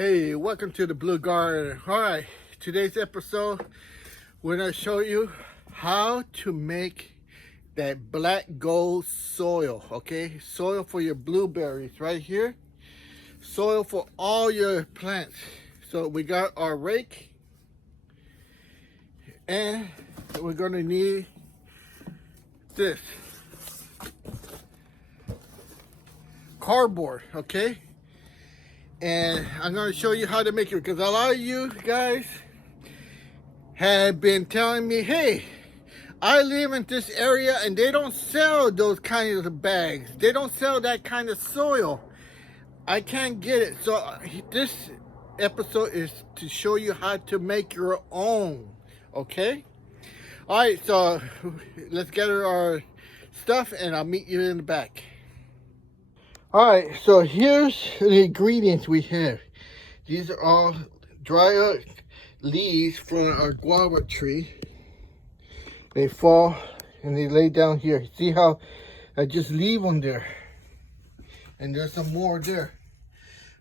Hey, welcome to the Blue Garden. All right, today's episode, we're going to show you how to make that black gold soil, okay? Soil for your blueberries right here. Soil for all your plants. So we got our rake, and we're going to need this cardboard, okay? And I'm going to show you how to make it, because a lot of you guys have been telling me, hey, I live in this area and they don't sell those kinds of bags. They don't sell that kind of soil. I can't get it. So this episode is to show you how to make your own, okay? All right, so let's get our stuff and I'll meet you in the back. All right, so here's the ingredients we have. These are all dried leaves from our guava tree. They fall and they lay down here. See how I just leave them there? And there's some more there.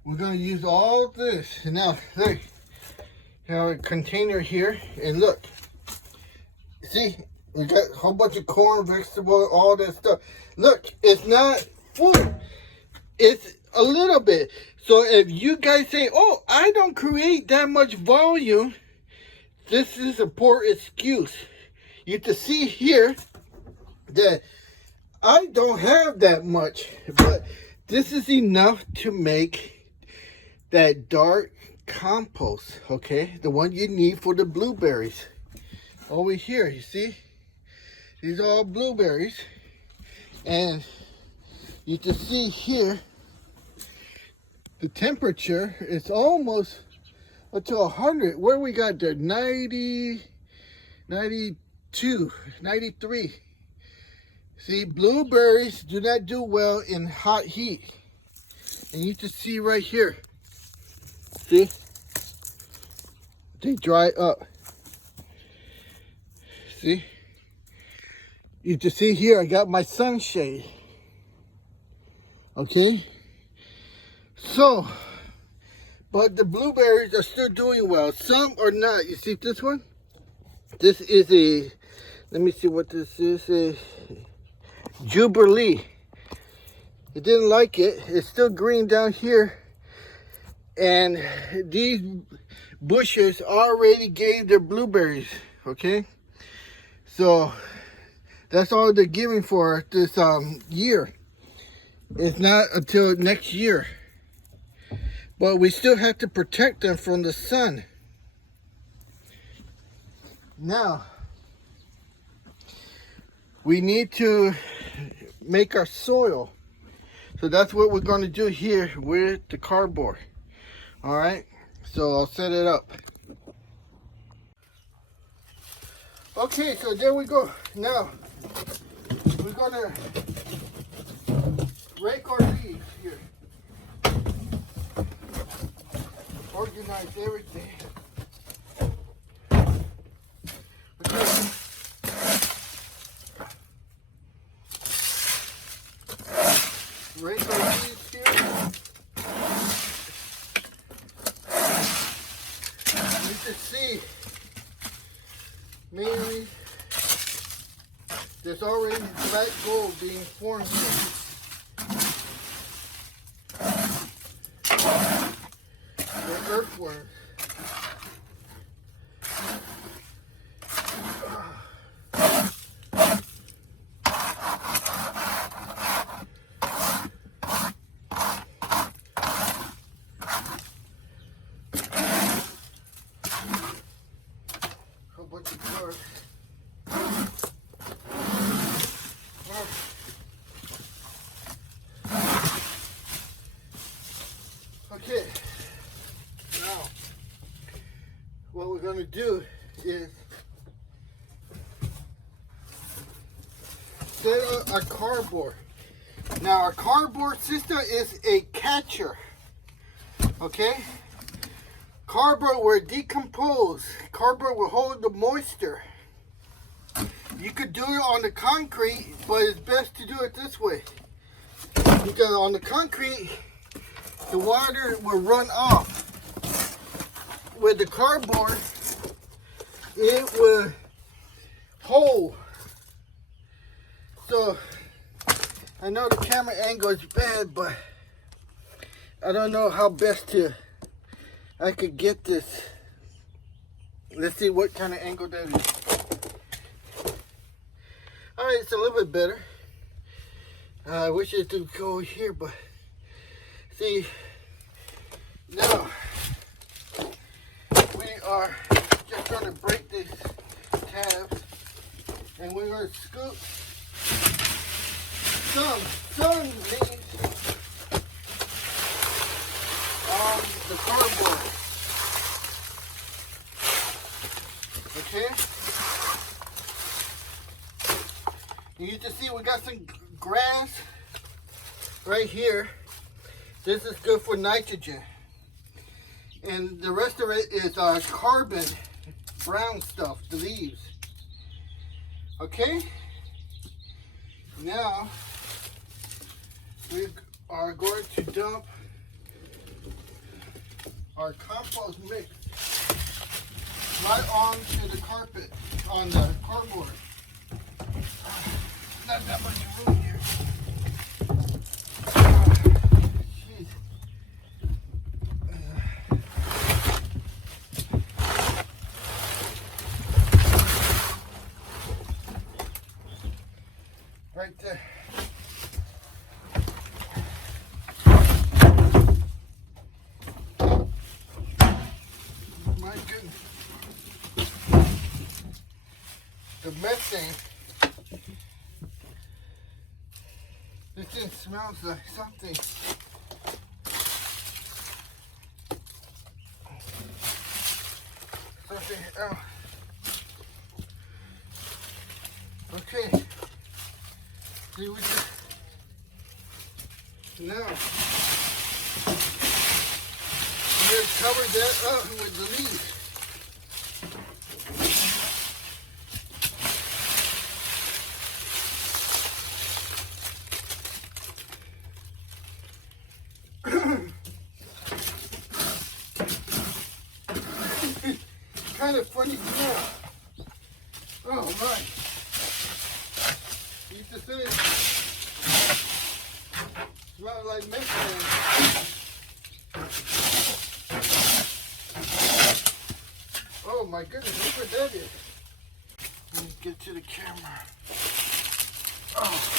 We're gonna use all this. And now, look, have a container here, and look. See, we got a whole bunch of corn, vegetable, all that stuff. Look, it's not full. It's a little bit. So if you guys say, oh, I don't create that much volume, this is a poor excuse. You can see here that I don't have that much, but this is enough to make that dark compost, okay? The one you need for the blueberries. Over here, you see? These are all blueberries. And you can see here, the temperature is almost up to 100. Where we got there? 90, 92, 93. See, blueberries do not do well in hot heat. And you can see right here. See? They dry up. See? You can see here, I got my sunshade. Okay? So, but the blueberries are still doing well. Some are not. You see this one? This is a, let me see what this is, a Jubilee. It didn't like it. It's still green down here. And these bushes already gave their blueberries, okay? So, that's all they're giving for this year. It's not until next year. But we still have to protect them from the sun. Now, we need to make our soil. So that's what we're going to do here with the cardboard. All right, so I'll set it up. Okay, so there we go. Now, we're going to rake our leaves here. Organize everything. Okay. Rake our leaves here. You can see mainly there's already black gold being formed here. Earthworms. Whole bunch of colors. Okay. Now, what we're going to do is set up our cardboard. Now, our cardboard system is a catcher. Okay? Cardboard will decompose. Cardboard will hold the moisture. You could do it on the concrete, but it's best to do it this way. Because on the concrete, the water will run off. with the cardboard, it will hold. So I know the camera angle is bad, but I don't know how best I could get this. Let's see what kind of angle that is. Alright, it's a little bit better. I wish it would go here, but see, now we are just going to break these tabs, and we're going to scoop some leaves on the cardboard. Okay? You can see we got some grass right here. This is good for nitrogen. And the rest of it is carbon, brown stuff, the leaves. Okay? Now, we are going to dump our compost mix right onto the carpet, on the cardboard. Not that much room here. Jeez. Right there. My goodness. The methane. This thing smells like something. Something else. Okay. See, we just now we're going to cover that up with the leaves. Kind of funny smell. Oh my. Used to say it smelled like methane. Oh my goodness, look what that is. Let me get to the camera. Oh.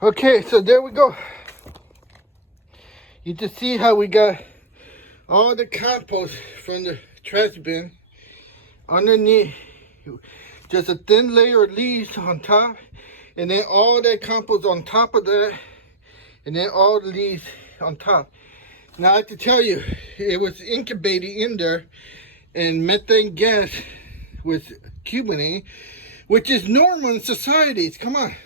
Okay, so there we go. You can see how we got all the compost from the trash bin underneath. Just a thin layer of leaves on top, and then all that compost on top of that, and then all the leaves on top. Now I have to tell you, it was incubated in there, and methane gas was accumulating, which is normal in societies. Come on.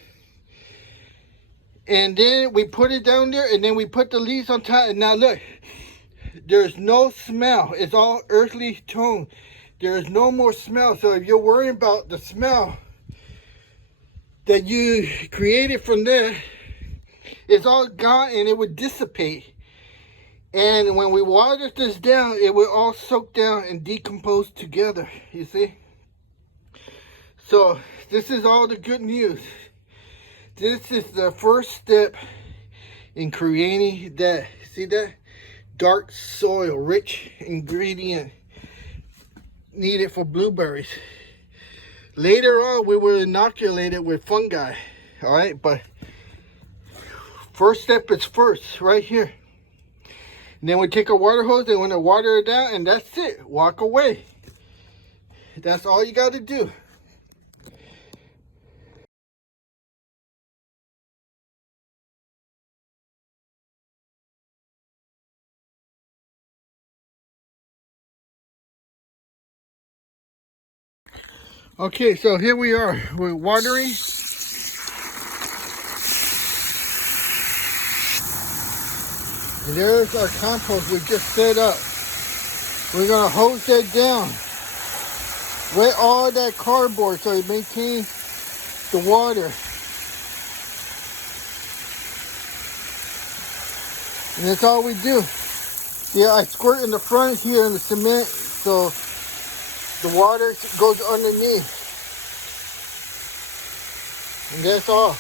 And then we put it down there, and then we put the leaves on top. And now look, there's no smell. It's all earthly tone. There is no more smell. So if you're worrying about the smell that you created from there, it's all gone, and it would dissipate. And when we water this down, it will all soak down and decompose together. You see? So this is all the good news. This is the first step in creating that, see that? Dark soil, rich ingredient needed for blueberries. Later on, we will inoculate it with fungi, all right? But first step is first, right here. And then we take a water hose and we're gonna water it down, and that's it. Walk away. That's all you got to do. Okay, so here we are. We're watering. And there's our compost we just set up. We're gonna hose that down. Wet all that cardboard so it maintains the water. And that's all we do. Yeah, I squirt in the front here in the cement so the water goes underneath. And that's all.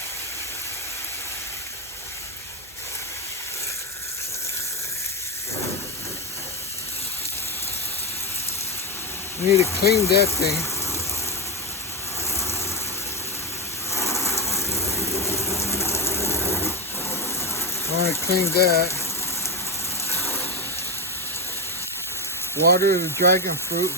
We need to clean that thing. I want to clean that. Water the dragon fruit.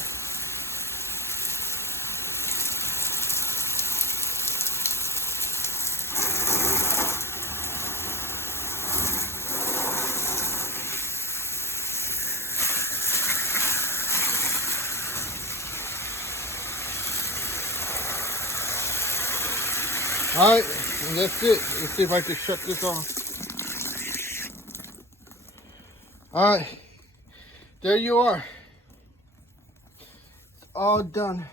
Alright, and that's it. Let's see if I can shut this off. Alright, there you are. It's all done.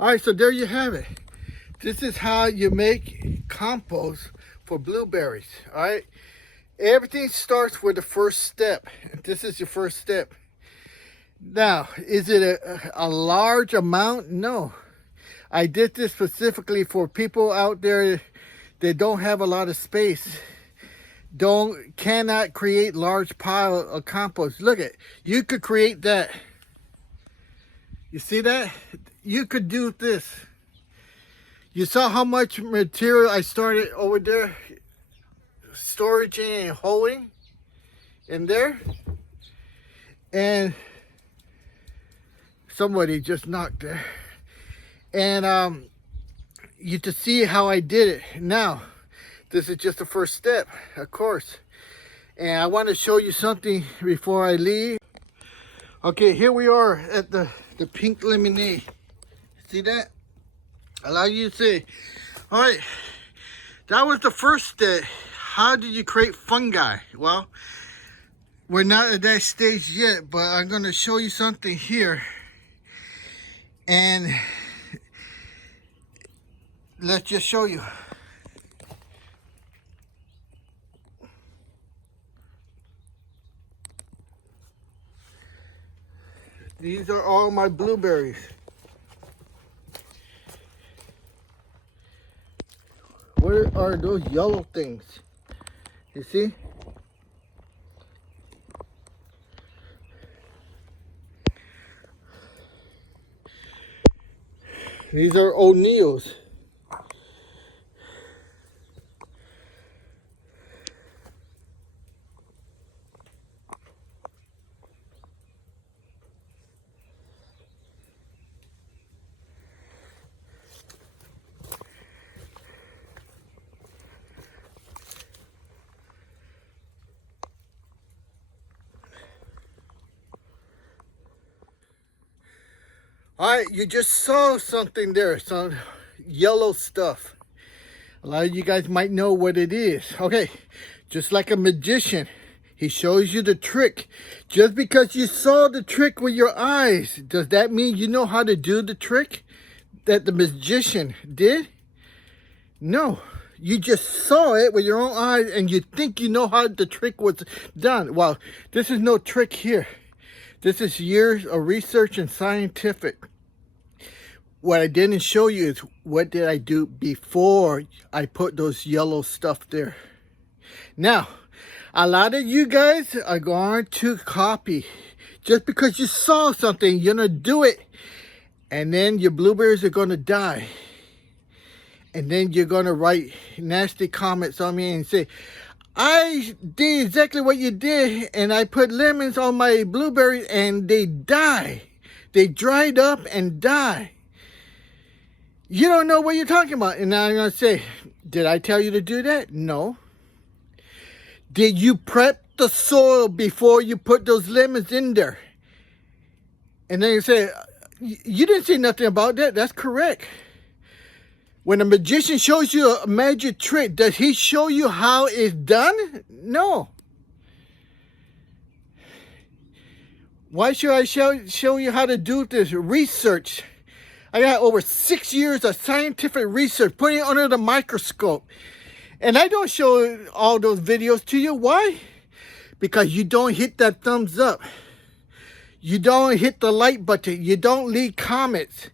Alright, so there you have it. This is how you make compost for blueberries. Alright, everything starts with the first step. This is your first step. Now, is it a large amount? No. I did this specifically for people out there that don't have a lot of space, cannot create large pile of compost. Look at, you could create that. You see that? You could do this. You saw how much material I started over there, storage and hoeing in there, and somebody just knocked there. And you can see how I did it. Now, this is just the first step, of course. And I want to show you something before I leave. Okay, here we are at the pink lemonade. See that? Allow you to say, all right, that was the first step. How do you create fungi? Well, we're not at that stage yet, but I'm going to show you something here. And let's just show you. These are all my blueberries. What are those yellow things? You see? These are O'Neill's. Alright, you just saw something there, some yellow stuff. A lot of you guys might know what it is. Okay, just like a magician, he shows you the trick. Just because you saw the trick with your eyes, does that mean you know how to do the trick that the magician did? No, you just saw it with your own eyes and you think you know how the trick was done. Well, this is no trick here. This is years of research and scientific. What I didn't show you is what did I do before I put those yellow stuff there. Now, a lot of you guys are going to copy. Just because you saw something, you're going to do it. And then your blueberries are going to die. And then you're going to write nasty comments on me and say, I did exactly what you did, and I put lemons on my blueberries and they die. They dried up and die. You don't know what you're talking about. And now I'm going to say, did I tell you to do that? No. Did you prep the soil before you put those lemons in there? And then you say, you didn't say nothing about that. That's correct. When a magician shows you a magic trick, does he show you how it's done? No. Why should I show you how to do this research? I got over 6 years of scientific research, putting it under the microscope. And I don't show all those videos to you. Why? Because you don't hit that thumbs up. You don't hit the like button. You don't leave comments.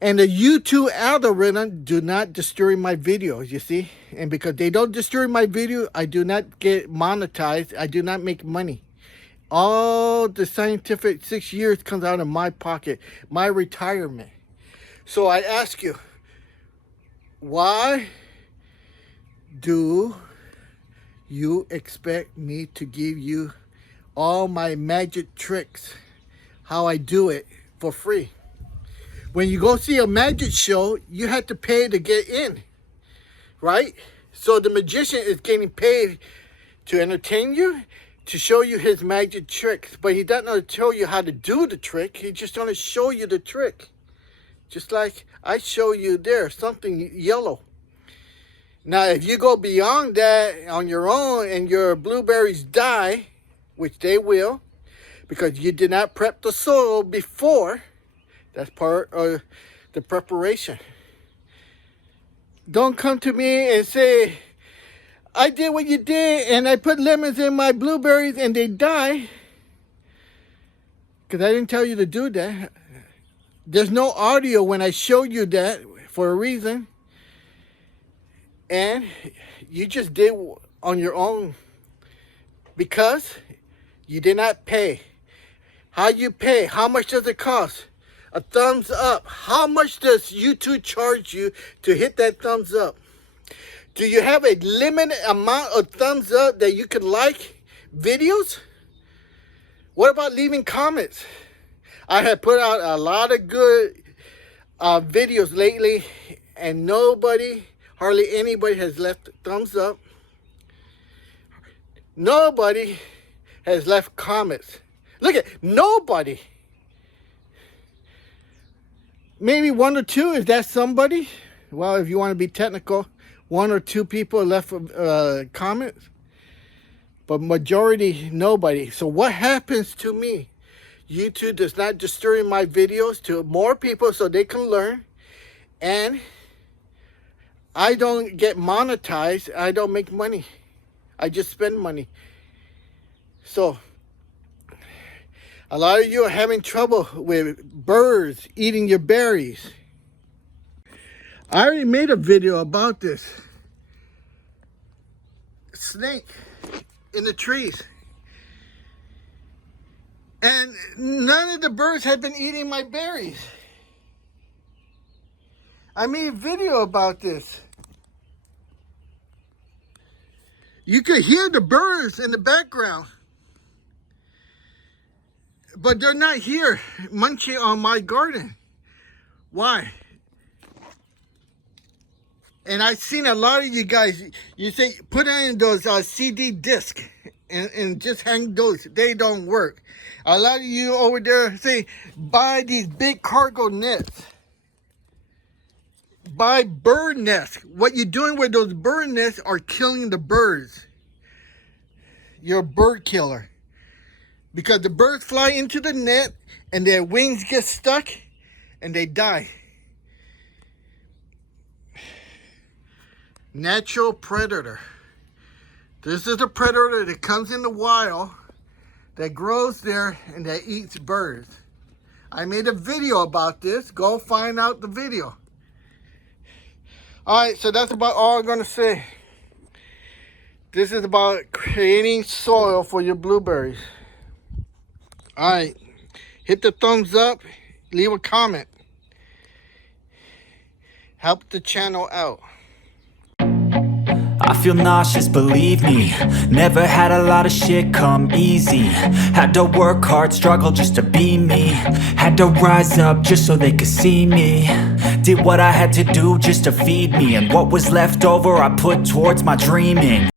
And the YouTube algorithm do not destroy my videos, you see? And because they don't destroy my video, I do not get monetized. I do not make money. All the scientific 6 years comes out of my pocket, my retirement. So I ask you, why do you expect me to give you all my magic tricks, how I do it for free? When you go see a magic show, you have to pay to get in, right? So the magician is getting paid to entertain you, to show you his magic tricks. But he doesn't tell you how to do the trick. He's just going to show you the trick. Just like I show you there, something yellow. Now, if you go beyond that on your own and your blueberries die, which they will, because you did not prep the soil before, that's part of the preparation. Don't come to me and say, I did what you did and I put lemons in my blueberries and they die. Because I didn't tell you to do that. There's no audio when I show you that for a reason. And you just did on your own because you did not pay. How you pay? How much does it cost? A thumbs up. How much does YouTube charge you to hit that thumbs up? Do you have a limited amount of thumbs up that you can like videos? What about leaving comments? I have put out a lot of good videos lately, and hardly anybody has left thumbs up. Nobody has left comments. Look at nobody. Maybe one or two. Is that somebody? Well, if you want to be technical, one or two people left comments, but majority nobody. So what happens to me? YouTube does not destroy my videos to more people so they can learn, and I don't get monetized. I don't make money. I just spend money. So a lot of you are having trouble with birds eating your berries. I already made a video about this. Snake in the trees. And none of the birds have been eating my berries. I made a video about this. You could hear the birds in the background. But they're not here munching on my garden. Why? And I've seen a lot of you guys, you say, put in those CD discs and just hang those. They don't work. A lot of you over there say, buy these big cargo nets. Buy bird nests. What you're doing with those bird nests are killing the birds. You're a bird killer. Because the birds fly into the net and their wings get stuck and they die. Natural predator. This is a predator that comes in the wild, that grows there and that eats birds. I made a video about this. Go find out the video. Alright, so that's about all I'm going to say. This is about creating soil for your blueberries. Alright, hit the thumbs up, leave a comment. Help the channel out. I feel nauseous, believe me. Never had a lot of shit come easy. Had to work hard, struggle just to be me. Had to rise up just so they could see me. Did what I had to do just to feed me, and what was left over I put towards my dreaming.